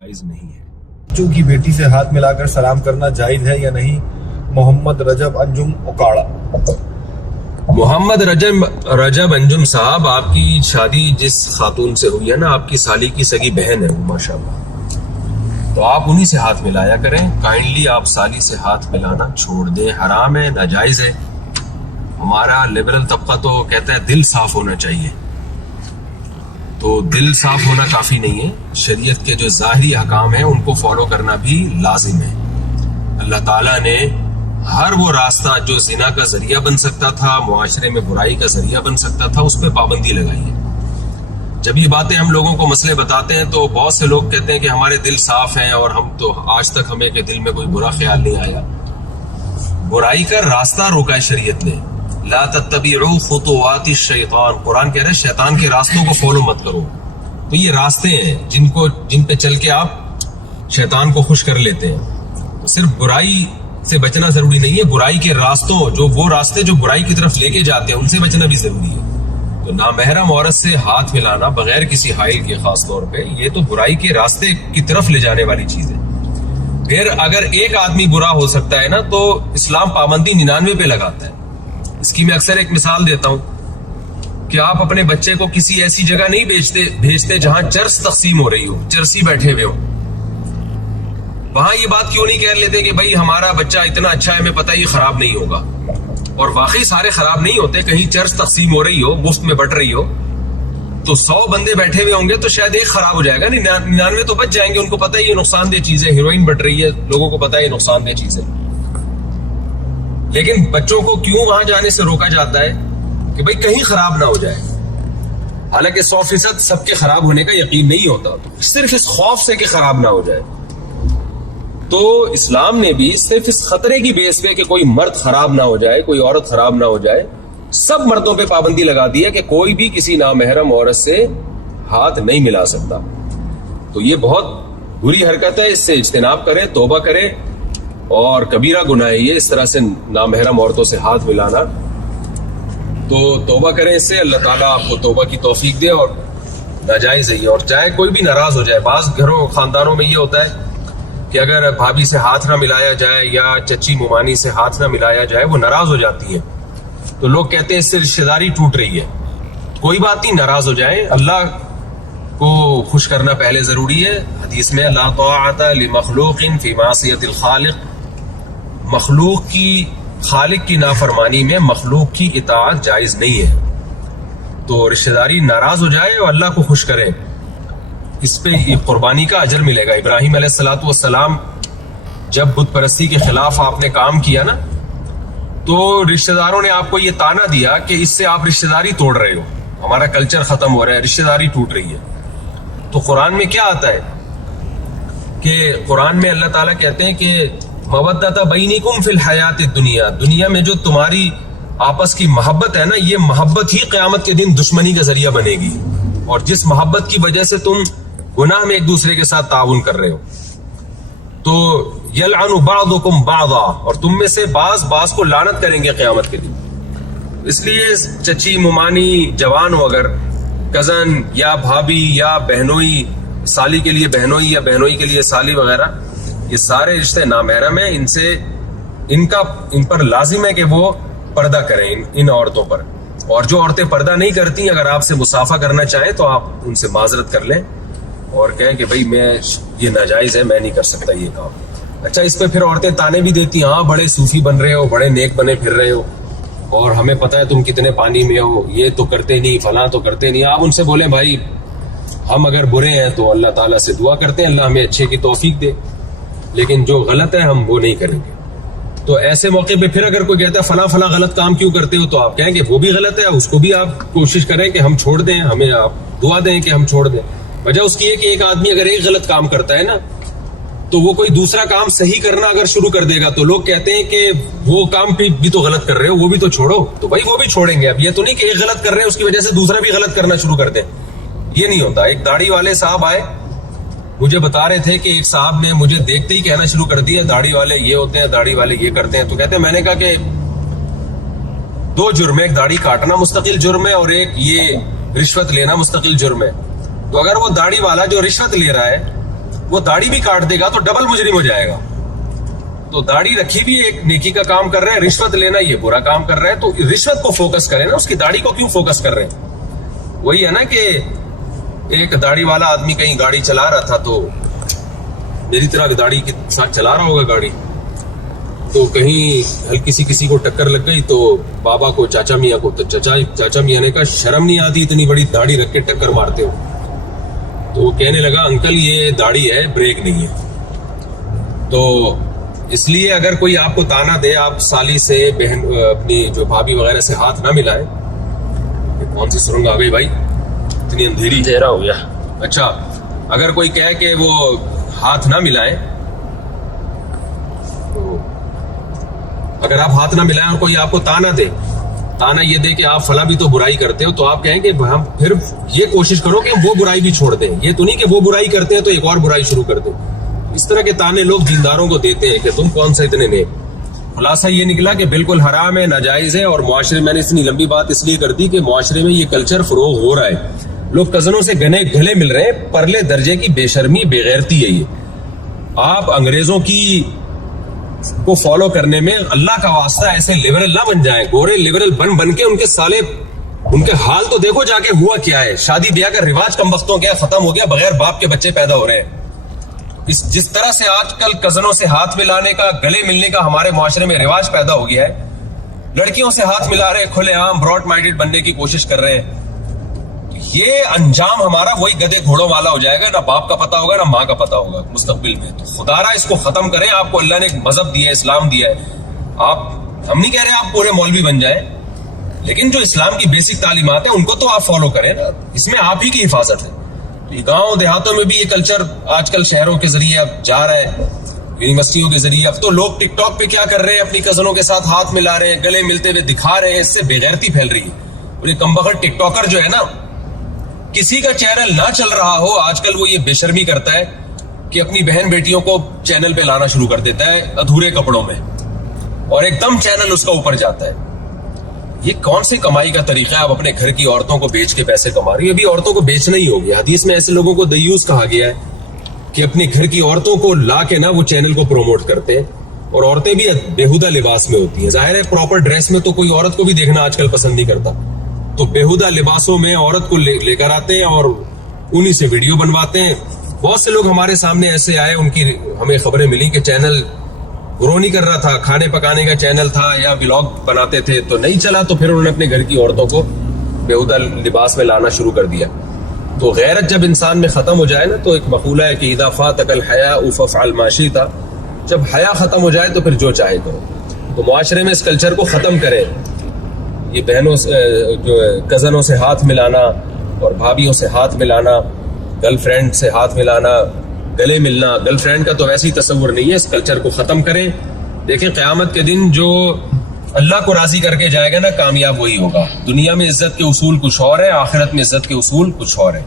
جائز نہیں ہے۔ بچوں کی بیٹی سے ہاتھ ملا کر سلام کرنا جائز ہے یا نہیں؟ محمد رجب انجم اکاڑا۔ محمد رجب انجم صاحب، آپ کی شادی جس خاتون سے ہوئی ہے نا، آپ کی سالی کی سگی بہن ہے وہ ماشاءاللہ، تو آپ انہی سے ہاتھ ملایا کریں۔ کائنڈلی آپ سالی سے ہاتھ ملانا چھوڑ دیں، حرام ہے، ناجائز ہے۔ ہمارا لبرل طبقہ تو کہتا ہے دل صاف ہونا چاہیے، تو دل صاف ہونا کافی نہیں ہے، شریعت کے جو ظاہری احکام ہیں ان کو فالو کرنا بھی لازم ہے۔ اللہ تعالیٰ نے ہر وہ راستہ جو زنا کا ذریعہ بن سکتا تھا، معاشرے میں برائی کا ذریعہ بن سکتا تھا، اس پہ پابندی لگائی ہے۔ جب یہ باتیں ہم لوگوں کو مسئلے بتاتے ہیں تو بہت سے لوگ کہتے ہیں کہ ہمارے دل صاف ہیں اور ہم تو آج تک ہمیں کہ دل میں کوئی برا خیال نہیں آیا۔ برائی کا راستہ روکا ہے شریعت نے، لا تتبعوا خطوات الشیطان، قرآن کہہ رہے ہیں شیطان کے راستوں کو فالو مت کرو۔ تو یہ راستے ہیں جن پہ چل کے آپ شیطان کو خوش کر لیتے ہیں۔ تو صرف برائی سے بچنا ضروری نہیں ہے، برائی کے راستوں، وہ راستے جو برائی کی طرف لے کے جاتے ہیں، ان سے بچنا بھی ضروری ہے۔ تو نامحرم عورت سے ہاتھ ملانا بغیر کسی حائل کے، خاص طور پہ، یہ تو برائی کے راستے کی طرف لے جانے والی چیز ہے۔ پھر اگر ایک آدمی برا ہو سکتا ہے نا، تو اسلام پابندی 99 پہ لگاتا ہے۔ اس کی میں اکثر ایک مثال دیتا ہوں کہ آپ اپنے بچے کو کسی ایسی جگہ نہیں بھیجتے جہاں چرس تقسیم ہو رہی ہو، چرسی بیٹھے ہوئے ہو۔ وہاں یہ بات کیوں نہیں کہہ لیتے کہ بھائی ہمارا بچہ اتنا اچھا ہے، ہمیں پتہ یہ خراب نہیں ہوگا، اور واقعی سارے خراب نہیں ہوتے۔ کہیں چرس تقسیم ہو رہی ہو، مفت میں بٹ رہی ہو، تو 100 بندے بیٹھے ہوئے ہوں گے تو شاید ایک خراب ہو جائے گا، 99 تو بچ جائیں گے۔ ان کو پتہ ہے یہ نقصان دہ چیز ہے، ہیروئن بٹ رہی ہے، لوگوں کو پتہ ہے یہ نقصان دہ چیز ہے۔ لیکن بچوں کو کیوں وہاں جانے سے روکا جاتا ہے کہ بھئی کہیں خراب نہ ہو جائے؟ حالانکہ 100% سب کے خراب ہونے کا یقین نہیں ہوتا، صرف اس خوف سے کہ خراب نہ ہو جائے۔ تو اسلام نے بھی صرف اس خطرے کی بیس پہ کہ کوئی مرد خراب نہ ہو جائے، کوئی عورت خراب نہ ہو جائے، سب مردوں پہ پابندی لگا دی ہے کہ کوئی بھی کسی نامحرم عورت سے ہاتھ نہیں ملا سکتا۔ تو یہ بہت بری حرکت ہے، اس سے اجتناب کریں، توبہ کریں، اور کبیرہ گناہ ہے یہ، اس طرح سے نامحرم عورتوں سے ہاتھ ملانا۔ تو توبہ کریں اس سے، اللہ تعالیٰ آپ کو توبہ کی توفیق دے، اور ناجائز ہے یہ۔ اور چاہے کوئی بھی ناراض ہو جائے، بعض گھروں خاندانوں میں یہ ہوتا ہے کہ اگر بھابھی سے ہاتھ نہ ملایا جائے یا چچی ممانی سے ہاتھ نہ ملایا جائے، وہ ناراض ہو جاتی ہیں، تو لوگ کہتے ہیں اس سے رشتہ داری ٹوٹ رہی ہے۔ کوئی بات نہیں، ناراض ہو جائیں، اللہ کو خوش کرنا پہلے ضروری ہے۔ حدیث میں لا طاعۃ لمخلوق فی معصیۃ الخالق، مخلوق کی خالق کی نافرمانی میں مخلوق کی اطاعت جائز نہیں ہے۔ تو رشتہ داری ناراض ہو جائے اور اللہ کو خوش کرے، اس پہ یہ قربانی کا اجر ملے گا۔ ابراہیم علیہ السلام جب بت پرستی کے خلاف آپ نے کام کیا نا، تو رشتہ داروں نے آپ کو یہ تانا دیا کہ اس سے آپ رشتہ داری توڑ رہے ہو، ہمارا کلچر ختم ہو رہا ہے، رشتہ داری ٹوٹ رہی ہے۔ تو قرآن میں کیا آتا ہے کہ قرآن میں اللہ تعالیٰ کہتے ہیں کہ مودۃ بینکم فی الحیات الدنیا، دنیا میں جو تمہاری آپس کی محبت ہے نا، یہ محبت ہی قیامت کے دن دشمنی کا ذریعہ بنے گی، اور جس محبت کی وجہ سے تم گناہ میں ایک دوسرے کے ساتھ تعاون کر رہے ہو، تو یلعن بعضکم بعضا، اور تم میں سے بعض کو لعنت کریں گے قیامت کے دن۔ اس لیے چچی ممانی جوان ہو، اگر کزن یا بھابھی یا بہنوئی، سالی کے لیے بہنوئی یا بہنوئی کے لیے سالی وغیرہ، یہ سارے رشتے نامحرم ہیں، ان پر لازم ہے کہ وہ پردہ کریں ان عورتوں پر۔ اور جو عورتیں پردہ نہیں کرتی، اگر آپ سے مصافحہ کرنا چاہیں تو آپ ان سے معذرت کر لیں اور کہیں کہ بھئی یہ ناجائز ہے، میں نہیں کر سکتا یہ کام۔ اچھا، اس پہ پھر عورتیں تانے بھی دیتی، ہاں بڑے صوفی بن رہے ہو، بڑے نیک بنے پھر رہے ہو، اور ہمیں پتہ ہے تم کتنے پانی میں ہو، یہ تو کرتے نہیں، فلاں تو کرتے نہیں۔ آپ ان سے بولیں بھائی ہم اگر برے ہیں تو اللہ تعالیٰ سے دعا کرتے ہیں اللہ ہمیں اچھے کی توفیق دے، لیکن جو غلط ہے ہم وہ نہیں کریں گے۔ تو ایسے موقع پہ پھر اگر کوئی کہتا ہے فلاں غلط کام کیوں کرتے ہو، تو آپ کہیں کہ وہ بھی غلط ہے، اس کو بھی آپ کوشش کریں کہ ہم چھوڑ دیں، ہمیں آپ دعا دیں کہ ہم چھوڑ دیں۔ وجہ اس کی ہے کہ ایک آدمی اگر ایک غلط کام کرتا ہے نا، تو وہ کوئی دوسرا کام صحیح کرنا اگر شروع کر دے گا تو لوگ کہتے ہیں کہ وہ کام بھی تو غلط کر رہے ہو، وہ بھی تو چھوڑو، تو بھائی وہ بھی چھوڑیں گے۔ اب یہ تو نہیں کہ ایک غلط کر رہے ہیں اس کی وجہ سے دوسرا بھی غلط کرنا شروع کر دیں، یہ نہیں ہوتا۔ ایک داڑھی والے صاحب آئے، مجھے بتا رہے تھے کہ ایک صاحب نے مجھے دیکھتے ہی کہنا شروع کر دیا داڑھی والے یہ ہوتے ہیں، داڑھی والے یہ کرتے ہیں۔ تو کہتے ہیں میں نے کہا کہ 2 جرم ہے، ایک داڑھی کاٹنا مستقل جرم ہے اور ایک یہ رشوت لینا مستقل جرم ہے۔ تو اگر وہ داڑھی والا جو رشوت لے رہا ہے وہ داڑھی بھی کاٹ دے گا تو ڈبل مجرم ہو جائے گا. تو داڑھی رکھی بھی ایک نیکی کا کام کر رہے ہیں, رشوت لینا یہ برا کام کر رہے ہیں. تو رشوت کو فوکس کریں نا, اس کی داڑھی کو کیوں فوکس کر رہے ہیں؟ وہی ہے نا کہ ایک داڑھی والا آدمی کہیں گاڑی چلا رہا تھا, تو میری طرح داڑھی کے ساتھ چلا رہا ہوگا گاڑی, تو کہیں ہلکی سی کسی کو ٹکر لگ گئی تو بابا کو, چاچا میاں کو, تو چاچا میاں نے کہا شرم نہیں آتی اتنی بڑی داڑھی رکھ کے ٹکر مارتے ہو؟ تو وہ کہنے لگا انکل یہ داڑھی ہے, بریک نہیں ہے. تو اس لیے اگر کوئی آپ کو تانا دے, آپ سالی سے, بہن, اپنی جو بھابھی وغیرہ سے ہاتھ نہ ملائیں. کون سی سرنگ آ گئی بھائی, اتنی اندھیرا ہو گیا. اچھا, اگر کوئی کہے کہ وہ ہاتھ نہ ملائیں, تو اگر آپ ہاتھ نہ ملائیں اور کوئی آپ کو تانا دے, تانا یہ دے کہ آپ فلاں بھی تو برائی کرتے ہو, تو آپ کہیں کہ ہم پھر یہ کوشش کرو کہ ہم وہ برائی بھی چھوڑ دیں. یہ تو نہیں کہ وہ برائی کرتے ہیں تو ایک اور برائی شروع کر دیں. اس طرح کے تانے لوگ دینداروں کو دیتے ہیں کہ تم کون سا اتنے نیک. خلاصہ یہ نکلا کہ بالکل حرام ہے, ناجائز ہے. اور معاشرے میں نے اتنی لمبی بات اس لیے کر دی کہ معاشرے میں یہ کلچر فروغ ہو رہا ہے. لوگ کزنوں سے گلے مل رہے ہیں. پرلے درجے کی بے شرمی, بے غیرتی ہے یہ. آپ انگریزوں کی کو فالو کرنے میں اللہ کا واسطہ ایسے لبرل نہ بن جائیں. گورے لبرل بن کے ان کے سالے, ان کے حال تو دیکھو جا کے ہوا کیا ہے. شادی بیاہ کا رواج کم وقتوں کیا ختم ہو گیا, بغیر باپ کے بچے پیدا ہو رہے ہیں. جس طرح سے آج کل کزنوں سے ہاتھ ملانے کا, گلے ملنے کا ہمارے معاشرے میں رواج پیدا ہو گیا ہے, لڑکیوں سے ہاتھ ملا رہے, کھلے عام براڈ مائنڈڈ بننے کی کوشش کر رہے ہیں. یہ انجام ہمارا وہی گدے گھوڑوں والا ہو جائے گا. نہ باپ کا پتہ ہوگا, نہ ماں کا پتہ ہوگا مستقبل میں. تو خدا را اس کو ختم کریں. آپ کو اللہ نے ایک مذہب دیا ہے, اسلام دیا ہے. ہم نہیں کہہ رہے آپ پورے مولوی بن جائیں, لیکن جو اسلام کی بیسک تعلیمات ہیں ان کو تو آپ فالو کریں نا. اس میں آپ ہی کی حفاظت ہے. گاؤں دیہاتوں میں بھی یہ کلچر آج کل شہروں کے ذریعے اب جا رہا ہے, یونیورسٹیوں کے ذریعے. اب تو لوگ ٹک ٹاک پہ کیا کر رہے ہیں, اپنی کزنوں کے ساتھ ہاتھ ملا رہے ہیں, گلے ملتے ہوئے دکھا رہے ہیں. اس سے بے غیرتی پھیل رہی ہے. اور یہ کمبخت ٹک ٹاکر جو ہے نا, کسی کا چینل نہ چل رہا ہو آج کل, وہ یہ بے شرمی کرتا ہے کہ اپنی بہن بیٹیوں کو چینل پہ لانا شروع کر دیتا ہے ادھورے کپڑوں میں, اور ایک دم چینل اس کا اوپر جاتا ہے. یہ کون سی کمائی کا طریقہ ہے؟ آپ اپنے گھر کی عورتوں کو بیچ کے پیسے کما رہی ہیں. ابھی عورتوں کو بیچنا ہی ہو گیا. حدیث میں ایسے لوگوں کو دیوس کہا گیا ہے کہ اپنے گھر کی عورتوں کو لا کے نا وہ چینل کو پروموٹ کرتے ہیں. اور عورتیں بھی بےہودہ لباس میں ہوتی ہیں. ظاہر ہے پراپر ڈریس میں تو کوئی عورت کو بھی دیکھنا آج کل پسند نہیں کرتا, تو بےہودہ لباسوں میں عورت کو لے کر آتے ہیں اور انہی سے ویڈیو بنواتے ہیں. بہت سے لوگ ہمارے سامنے ایسے آئے, ان کی ہمیں خبریں ملی کہ چینل گرو نہیں کر رہا تھا, کھانے پکانے کا چینل تھا یا ولاگ بناتے تھے, تو نہیں چلا, تو پھر انہوں نے اپنے گھر کی عورتوں کو بےہودہ لباس میں لانا شروع کر دیا. تو غیرت جب انسان میں ختم ہو جائے نا, تو ایک مقولہ ہے کہ اذا فاتک الحیاء فافعل ما شئت, جب حیا ختم ہو جائے تو پھر جو چاہے کرو. تو معاشرے میں اس کلچر کو ختم کریں. یہ بہنوں سے, جو کزنوں سے ہاتھ ملانا اور بھابھیوں سے ہاتھ ملانا, گرل فرینڈ سے ہاتھ ملانا, گلے ملنا, گرل فرینڈ کا تو ویسے ہی تصور نہیں ہے. اس کلچر کو ختم کریں. دیکھیں قیامت کے دن جو اللہ کو راضی کر کے جائے گا نا, کامیاب وہی ہوگا. دنیا میں عزت کے اصول کچھ اور ہے, آخرت میں عزت کے اصول کچھ اور ہے.